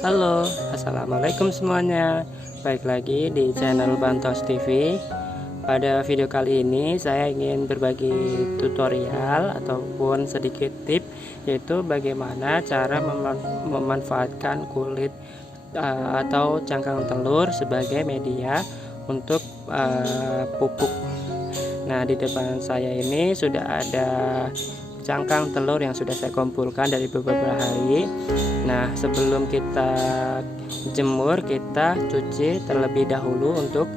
Halo, assalamualaikum semuanya. Baik lagi di channel Bantos TV. Pada video kali ini saya ingin berbagi tutorial ataupun sedikit tip, yaitu bagaimana cara memanfaatkan kulit atau cangkang telur sebagai media untuk pupuk. Nah, di depan saya ini sudah ada cangkang telur yang sudah saya kumpulkan dari beberapa hari. Nah, sebelum kita jemur, kita cuci terlebih dahulu untuk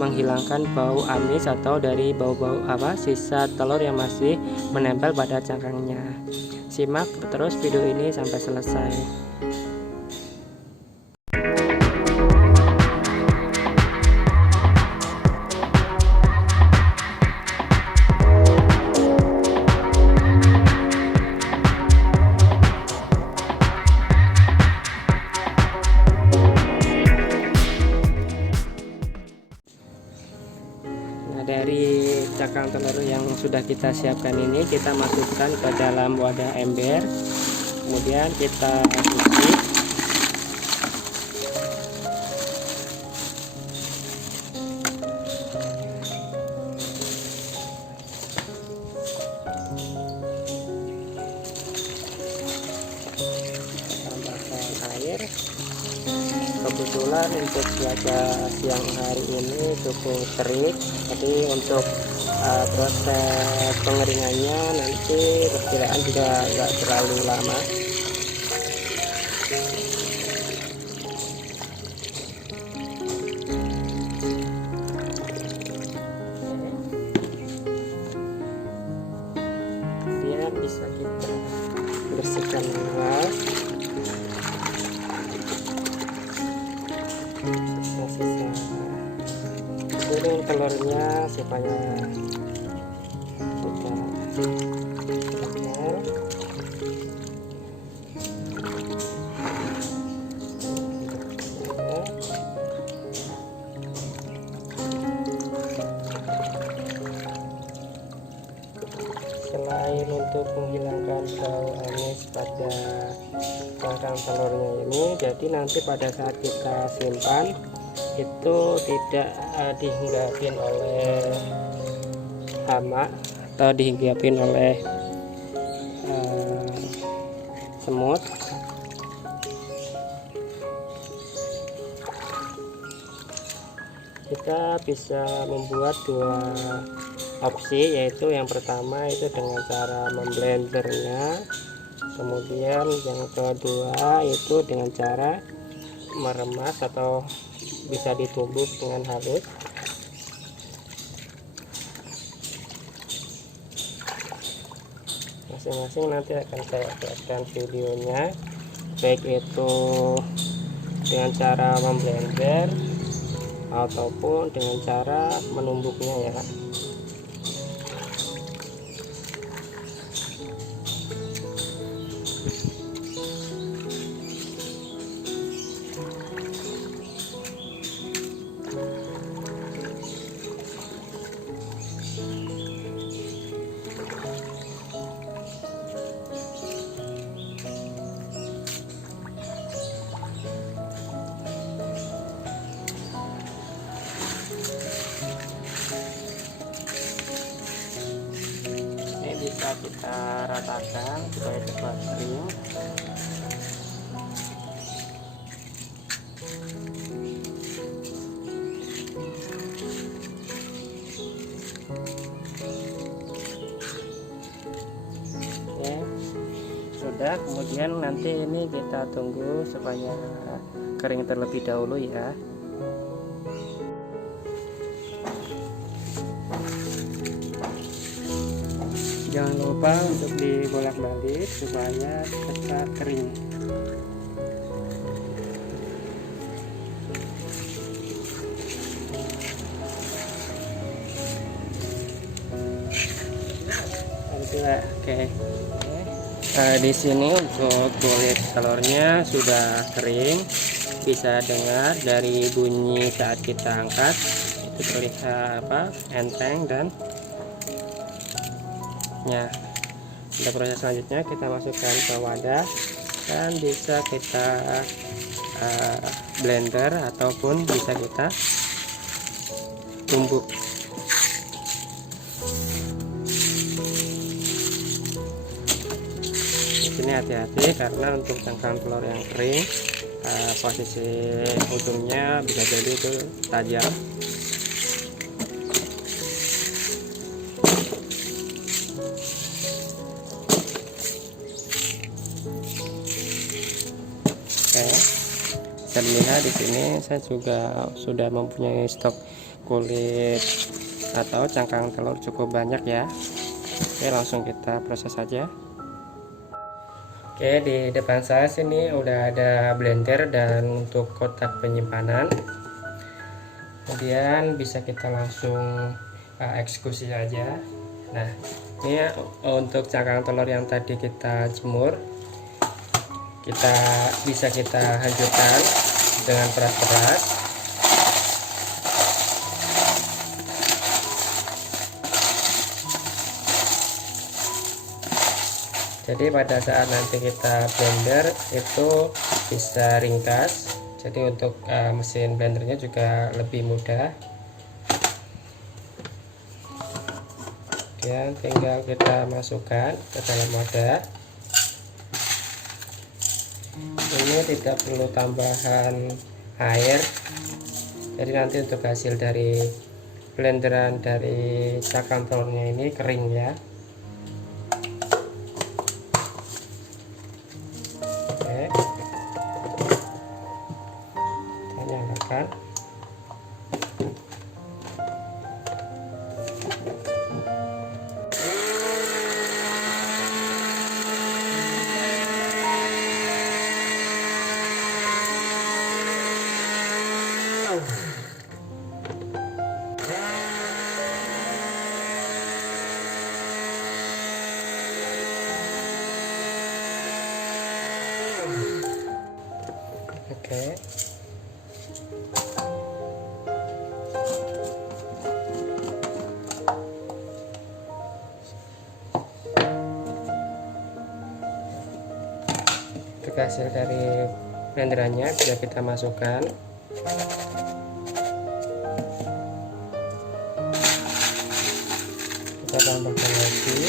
menghilangkan bau amis atau dari bau-bau sisa telur yang masih menempel pada cangkangnya. Simak terus video ini sampai selesai. Dari cangkang telur yang sudah kita siapkan ini kita masukkan ke dalam wadah ember, kemudian kita cuci. Tambahkan air. Kebetulan untuk cuaca siang hari ini cukup terik, jadi untuk proses pengeringannya nanti perkiraan juga nggak terlalu lama. Kemudian bisa kita bersihkan luas. Sisa telurnya supaya kita selain untuk menghilangkan bau amis pada cangkang telurnya ini, jadi nanti pada saat kita simpan itu tidak dihinggapin oleh hama atau dihinggapin oleh semut. Kita bisa membuat dua opsi, yaitu yang pertama itu dengan cara memblendernya, kemudian yang kedua itu dengan cara meremas atau bisa ditumbuk dengan halus. Masing-masing nanti akan saya buatkan videonya, baik itu dengan cara memblender ataupun dengan cara menumbuknya ya. Bisa kita ratakan supaya cepat kering. Oke, sudah. Kemudian nanti ini kita tunggu supaya kering terlebih dahulu ya. Jangan lupa untuk dibolak-balik supaya cepat kering. Oke. Di sini untuk kulit telurnya sudah kering. Bisa dengar dari bunyi saat kita angkat itu terlihat enteng dan ya. Untuk proses selanjutnya kita masukkan ke wadah dan bisa kita blender ataupun bisa kita tumbuk. Di sini hati-hati karena untuk cangkang telur yang kering, posisi ujungnya bisa jadi itu tajam. Oke, bisa dilihat di sini saya juga sudah mempunyai stok kulit atau cangkang telur cukup banyak ya. Oke, langsung kita proses saja. Oke, di depan saya sini udah ada blender dan untuk kotak penyimpanan. Kemudian bisa kita langsung eksekusi aja. Nah, ini untuk cangkang telur yang tadi kita jemur, bisa kita hancurkan dengan peras-peras. Jadi pada saat nanti kita blender itu bisa ringkas. Jadi untuk mesin blendernya juga lebih mudah. Kemudian tinggal kita masukkan ke dalam wadah. Ini tidak perlu tambahan air. Jadi nanti untuk hasil dari blenderan dari cangkang telurnya ini kering ya. Oke, kita nyalakan. Oke, untuk hasil dari blenderannya sudah kita masukkan. Kita tambahkan lagi.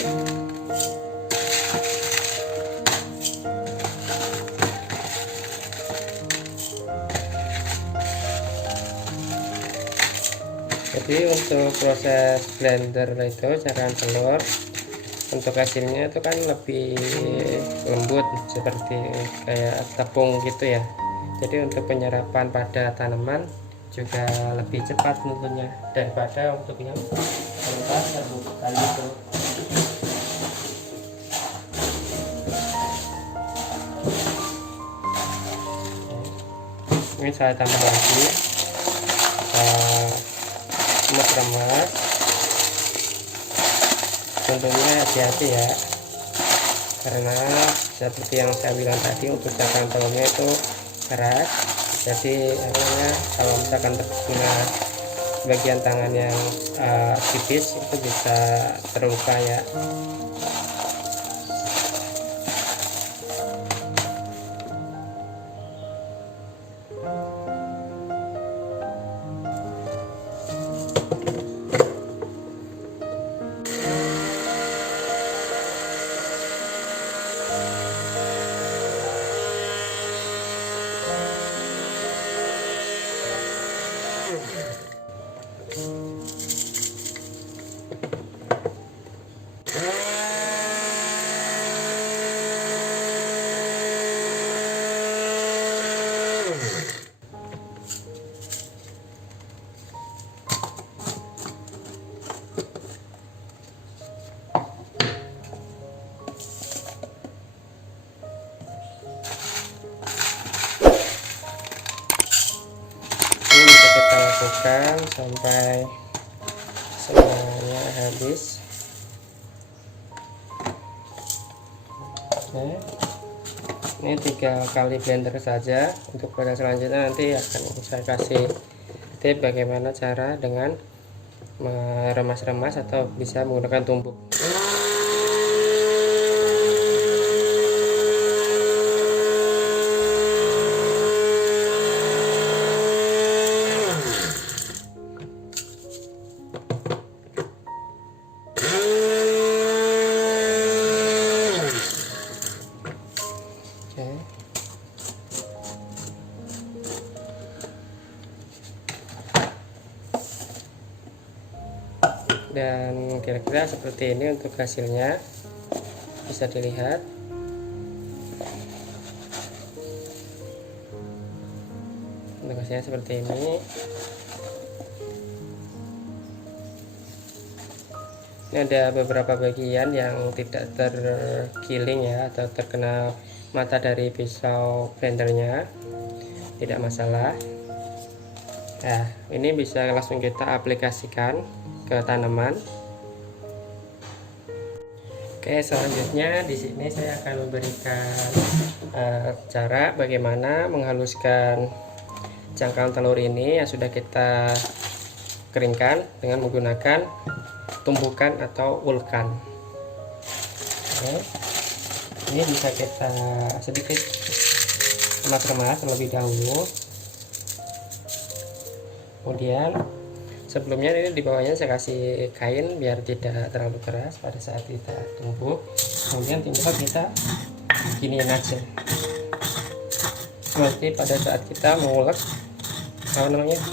Jadi untuk proses blender itu cangkang telur, untuk hasilnya itu kan lebih lembut seperti kayak tepung gitu ya. Jadi untuk penyerapan pada tanaman juga lebih cepat tentunya daripada untuk yang mentah terbuka gitu. Ini saya tambah lagi remas. Tentunya hati-hati ya, karena seperti yang saya bilang tadi untuk cangkang telurnya itu keras. Jadi akhirnya kalau misalkan terkena bagian tangan yang tipis itu bisa terluka ya. Lakukan sampai semuanya habis. Oke, ini 3 kali blender saja. Untuk proses selanjutnya nanti akan saya kasih tip bagaimana cara dengan meremas-remas atau bisa menggunakan tumbuk. Dan kira-kira seperti ini untuk hasilnya, bisa dilihat. Untuk hasilnya seperti ini. Ini ada beberapa bagian yang tidak tergiling ya, atau terkena mata dari pisau blendernya, tidak masalah. Nah, ini bisa langsung kita aplikasikan ke tanaman. Oke, selanjutnya di sini saya akan memberikan cara bagaimana menghaluskan cangkang telur ini yang sudah kita keringkan dengan menggunakan tumbukan atau ulkan. Oke, ini bisa kita sedikit remas-remas terlebih dahulu. Kemudian sebelumnya ini di bawahnya saya kasih kain biar tidak terlalu keras pada saat kita tumbuk. Kemudian tinggal kita giniin aja. Nanti pada saat kita mengulek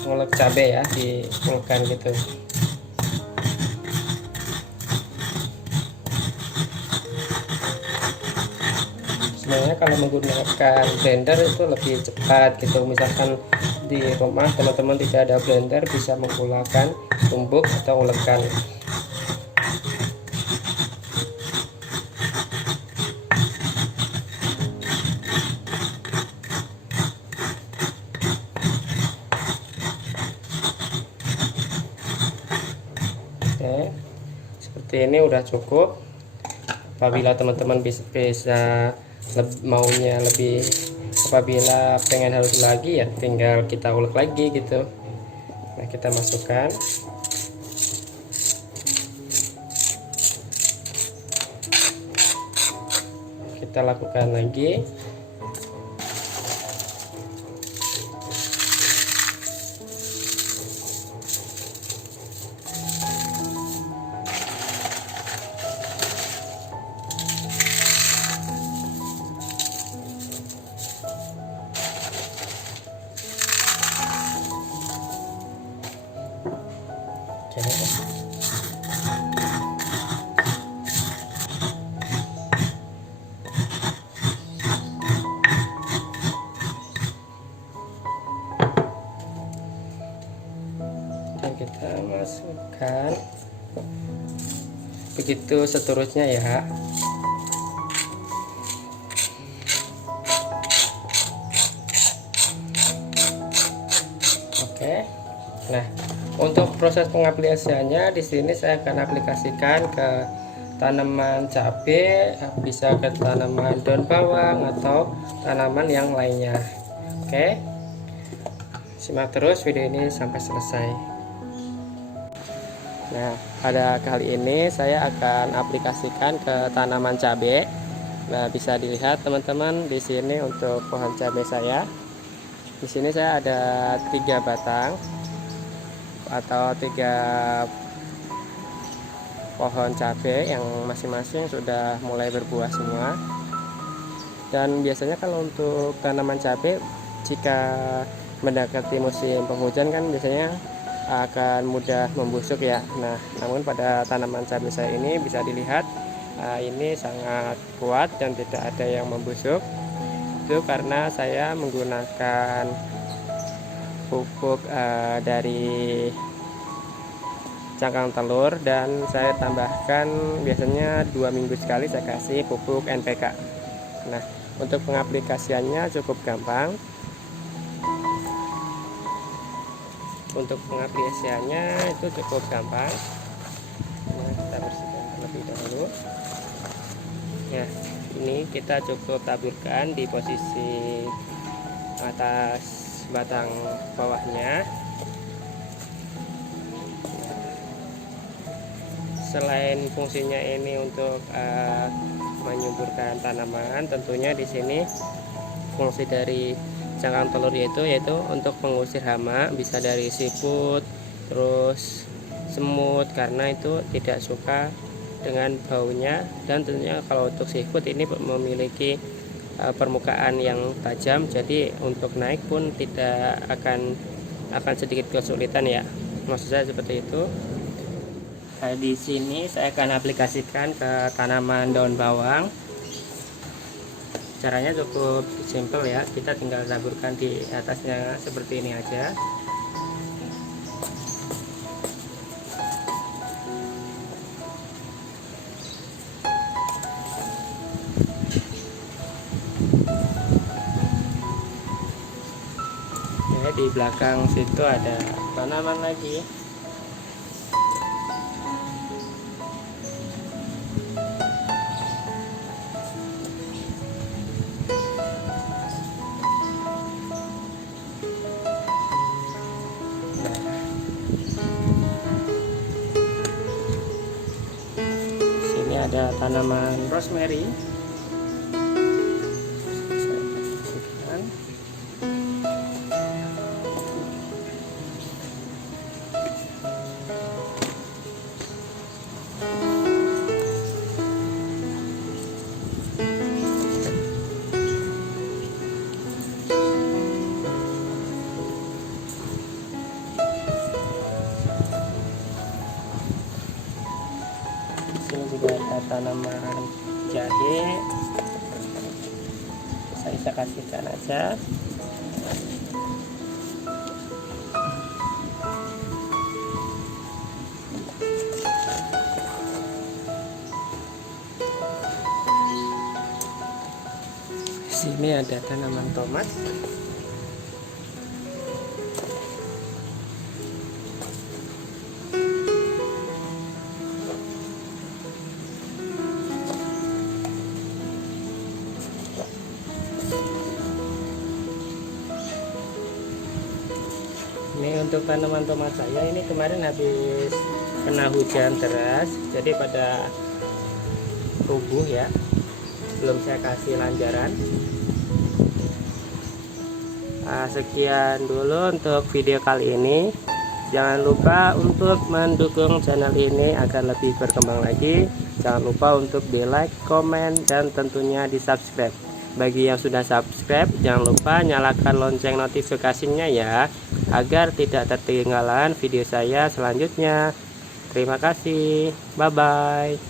ngulek cabai ya, diulkan gitu. Sebenarnya kalau menggunakan blender itu lebih cepat gitu. Misalkan di rumah teman-teman tidak ada blender, bisa menggunakan tumbuk atau ulekan. Oke, seperti ini udah cukup. Apabila teman-teman bisa maunya lebih, apabila pengen halus lagi ya tinggal kita ulek lagi gitu. Nah, kita masukkan, kita lakukan lagi. Dan kita masukkan, begitu seterusnya ya. Oke, nah untuk proses pengaplikasiannya di sini saya akan aplikasikan ke tanaman cabai, bisa ke tanaman daun bawang atau tanaman yang lainnya. Oke, simak terus video ini sampai selesai. Nah, pada kali ini saya akan aplikasikan ke tanaman cabai. Nah, bisa dilihat teman-teman di sini untuk pohon cabai saya. Di sini saya ada 3 batang atau 3 pohon cabai yang masing-masing sudah mulai berbuah semua. Dan biasanya kalau untuk tanaman cabai, jika mendekati musim penghujan kan biasanya akan mudah membusuk ya. Nah, namun pada tanaman cabai saya ini bisa dilihat ini sangat kuat dan tidak ada yang membusuk. Itu karena saya menggunakan pupuk dari cangkang telur, dan saya tambahkan biasanya 2 minggu sekali saya kasih pupuk NPK. Nah, untuk pengaplikasiannya cukup gampang. Untuk pengaplikasiannya itu cukup gampang. Nah, kita bersihkan terlebih dahulu ya. Ini kita cukup taburkan di posisi atas batang bawahnya. Selain fungsinya ini untuk menyuburkan tanaman, tentunya di sini fungsi dari cangkang telur yaitu untuk mengusir hama, bisa dari siput, terus semut, karena itu tidak suka dengan baunya. Dan tentunya kalau untuk siput ini memiliki permukaan yang tajam, jadi untuk naik pun tidak akan sedikit kesulitan ya, maksud saya seperti itu. Nah, di sini saya akan aplikasikan ke tanaman daun bawang. Caranya cukup simple ya, kita tinggal taburkan di atasnya seperti ini aja. Oke, di belakang situ ada tanaman lagi. Sini ada tanaman rosemary. Sini juga ada tanaman jahe, saya kasihkan aja. Sini ada tanaman tomat. Ini untuk tanaman tomat saya, ini kemarin habis kena hujan deras, jadi pada tumbuh ya, belum saya kasih lanjaran. Sekian dulu untuk video kali ini. Jangan lupa untuk mendukung channel ini agar lebih berkembang lagi. Jangan lupa untuk di like, komen, dan tentunya di subscribe. Bagi yang sudah subscribe, jangan lupa nyalakan lonceng notifikasinya ya, agar tidak ketinggalan video saya selanjutnya. Terima kasih, bye bye.